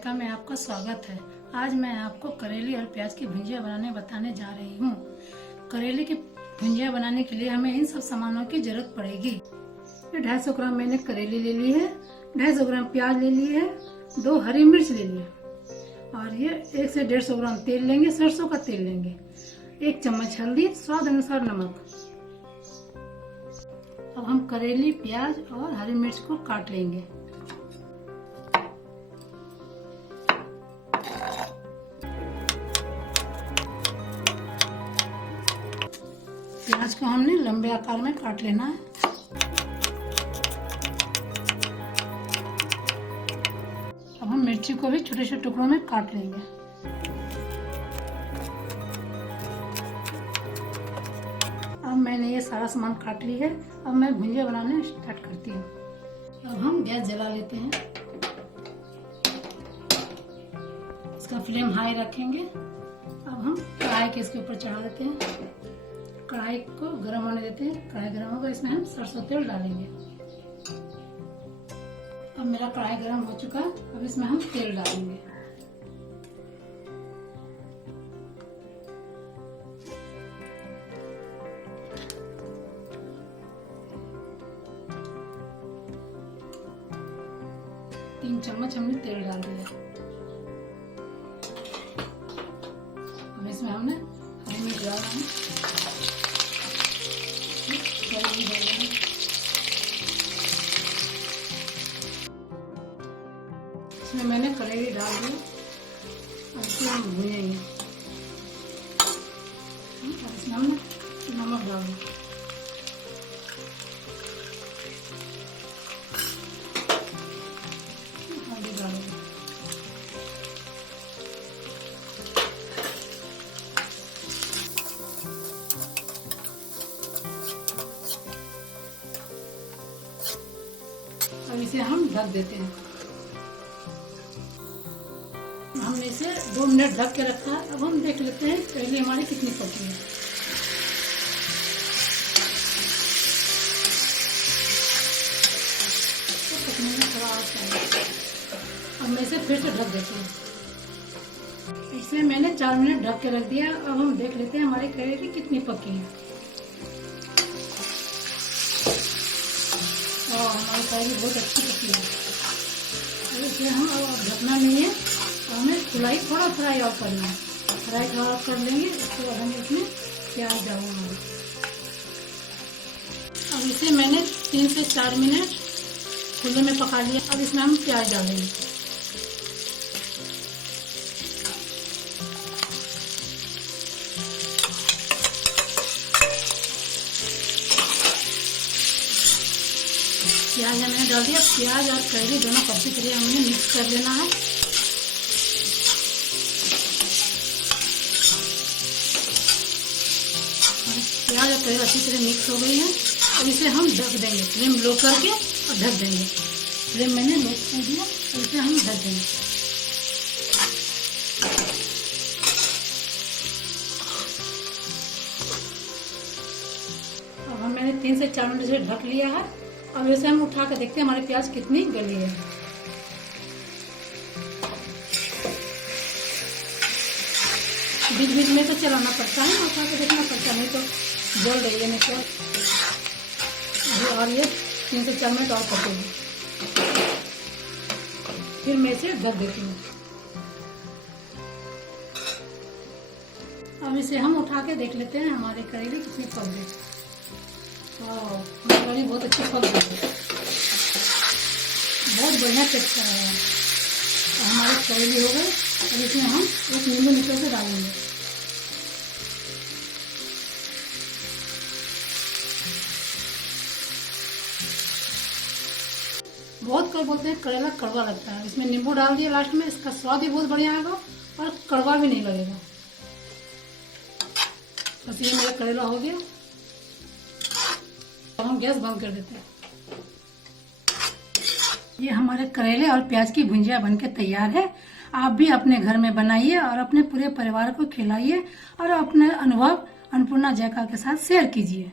जायका में आपका स्वागत है। आज मैं आपको करेली और प्याज की भुजिया बताने जा रही हूँ। करेली की भुजिया बनाने के लिए हमें इन सब सामानों की जरूरत पड़ेगी। ये 250 ग्राम मैंने करेली ले ली है, 250 ग्राम प्याज ले ली है, 2 हरी मिर्च ले ली है और ये 1 से 150 ग्राम तेल लेंगे, सरसों का तेल लेंगे, 1 चम्मच हल्दी, स्वाद अनुसार नमक। अब हम करेली, प्याज और हरी मिर्च को काट लेंगे। प्याज को हमने लंबे आकार में काट लेना है। अब हम मिर्ची को भी छोटे छोटे टुकड़ों में काट लेंगे। अब मैंने ये सारा सामान काट ली है। अब मैं भुजिया बनाने स्टार्ट करती हूँ। अब हम गैस जला लेते हैं। इसका फ्लेम हाई रखेंगे। अब हम कढ़ाई के इसके ऊपर चढ़ा देते हैं। कढ़ाई को गर्म होने देते हैं। कढ़ाई गर्म होगा, इसमें हम सरसों तेल डालेंगे। अब मेरा कढ़ाई गर्म हो चुका है। अब इसमें हम तेल डालेंगे। तीन चम्मच हमने तेल डाल दिया। अब इसमें हमने हरी मिर्च डाला है। इसमें मैंने करेली डाल दी। अब इसे हम भूनेंगे। इसमें हमने नमक डाल दिया। हल्दी डाल दी। अब इसे हम ढक देते हैं। हमने इसे 2 मिनट ढक के रखा है। अब हम देख लेते हैं करेली हमारी कितनी पकी है। तो पकने में थोड़ा और चाहिए। अब मैं इसे फिर से ढक देती हूँ। इसे मैंने 4 मिनट ढक के रख दिया। अब हम देख लेते हैं हमारी करेली कितनी पकी है। और हमारी करेली बहुत अच्छी पकी है। अब इसे हम अब ढकना नहीं है। हमें फ्राई थोड़ा फ्राई ऑफ करना है। फ्राई थोड़ा ऑफ कर लेंगे। उसके बाद हम इसमें प्याज डालूंगा। अब इसे मैंने 3 से 4 मिनट खुले में पका लिया। अब इसमें हम प्याज डालेंगे। प्याज हमने डाल दिया। प्याज और करेली दोनों अच्छी तरह हमने मिक्स कर लेना है। प्याज और करेला अच्छी तरह मिक्स हो गई है। अब इसे हम ढक देंगे। फ्लेम लो करके और ढक देंगे। फ्लेम मैंने लो कर दिया। और इसे हम ढक देंगे। अब हम मैंने 3 से 4 मिनट से ढक लिया है। अब इसे हम उठा कर देखते हैं हमारे प्याज कितनी गली है। बीच बीच में तो चलाना पड़ता है, उठा के देखना पड़ता, नहीं तो जल रही है नहीं तो। और ये 3 से 4 मिनट और पकेगी। फिर मैं इसे ढक देती हूँ। अब इसे हम उठा के देख लेते हैं हमारी करेली कितनी पक गई। हमारी करेली बहुत अच्छी पक गई है। बहुत बढ़िया टेस्ट कर रहा है। हमारी करेली हो गई। अब इसमें हम 1 नींबू निचोड़ के डालेंगे। बहुत कोई बोलते हैं करेला कड़वा लगता है। इसमें नींबू डाल दिया लास्ट में। इसका स्वाद भी बहुत बढ़िया आएगा और कड़वा भी नहीं लगेगा। बस ये मेरा करेला हो गया। अब हम गैस बंद कर देते हैं। ये हमारे करेले और प्याज की भुजिया बनके तैयार है। आप भी अपने घर में बनाइए और अपने पूरे परिवार को खिलाइए और अपने अनुभव अन्नपूर्णा जायका के साथ शेयर कीजिए।